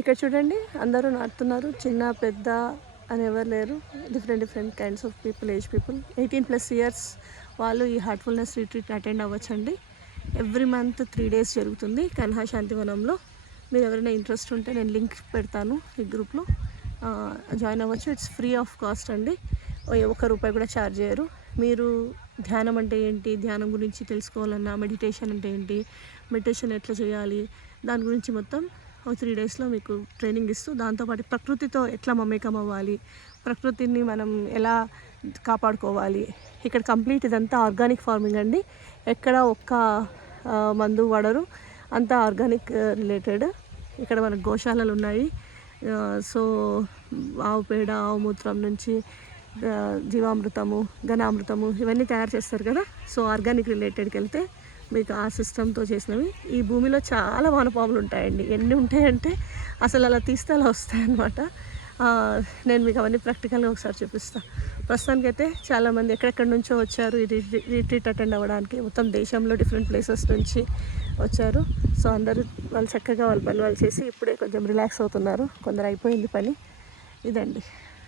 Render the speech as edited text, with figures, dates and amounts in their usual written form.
ఇక్కడ చూడండి అందరూ నాటుతున్నారు, చిన్న పెద్ద అని ఎవరు లేరు. Different kinds of people, age people, 18+ years వాళ్ళు ఈ హార్ట్ఫుల్నెస్ రిట్రీట్ అటెండ్ అవ్వచ్చండి. ఎవ్రీ మంత్ 3 days జరుగుతుంది కన్హా శాంతివనంలో. మీరు ఎవరైనా ఇంట్రెస్ట్ ఉంటే నేను లింక్ పెడతాను ఈ గ్రూప్లో, జాయిన్ అవ్వచ్చు. ఇట్స్ ఫ్రీ ఆఫ్ కాస్ట్ అండి, ₹1 కూడా ఛార్జ్ చేయరు. మీరు ధ్యానం అంటే ఏంటి, ధ్యానం గురించి తెలుసుకోవాలన్నా, మెడిటేషన్ అంటే ఏంటి, మెడిటేషన్ ఎట్లా చేయాలి, దాని గురించి మొత్తం 3 daysలో మీకు ట్రైనింగ్ ఇస్తూ, దాంతోపాటు ప్రకృతితో ఎట్లా మమేకం అవ్వాలి, ప్రకృతిని మనం ఎలా కాపాడుకోవాలి. ఇక్కడ కంప్లీట్ ఇదంతా ఆర్గానిక్ ఫార్మింగ్ అండి, ఎక్కడ ఒక్క మందు వాడరు, అంతా ఆర్గానిక్ రిలేటెడ్. ఇక్కడ మనకు గోశాలలు ఉన్నాయి. సో ఆవు పేడ, ఆవు మూత్రం నుంచి జీవామృతము, ఘనామృతము ఇవన్నీ తయారు చేస్తారు కదా. సో ఆర్గానిక్ రిలేటెడ్కి వెళ్తే మీకు ఆ సిస్టమ్తో చేసినవి. ఈ భూమిలో చాలా వానపాములు ఉంటాయండి, ఎన్ని ఉంటాయంటే అసలు అలా తీస్తే అలా వస్తాయన్నమాట. నేను మీకు అవన్నీ ప్రాక్టికల్గా ఒకసారి చూపిస్తాను. ప్రస్తుతానికైతే చాలామంది ఎక్కడెక్కడి నుంచో వచ్చారు ఈ రిట్రీట్ అటెండ్ అవ్వడానికి. మొత్తం దేశంలో డిఫరెంట్ ప్లేసెస్ నుంచి వచ్చారు. సో అందరూ వాళ్ళు చక్కగా వాళ్ళ పని వాళ్ళు చేసి ఇప్పుడే కొంచెం రిలాక్స్ అవుతున్నారు. కొందరు అయిపోయింది పని. ఇదండి.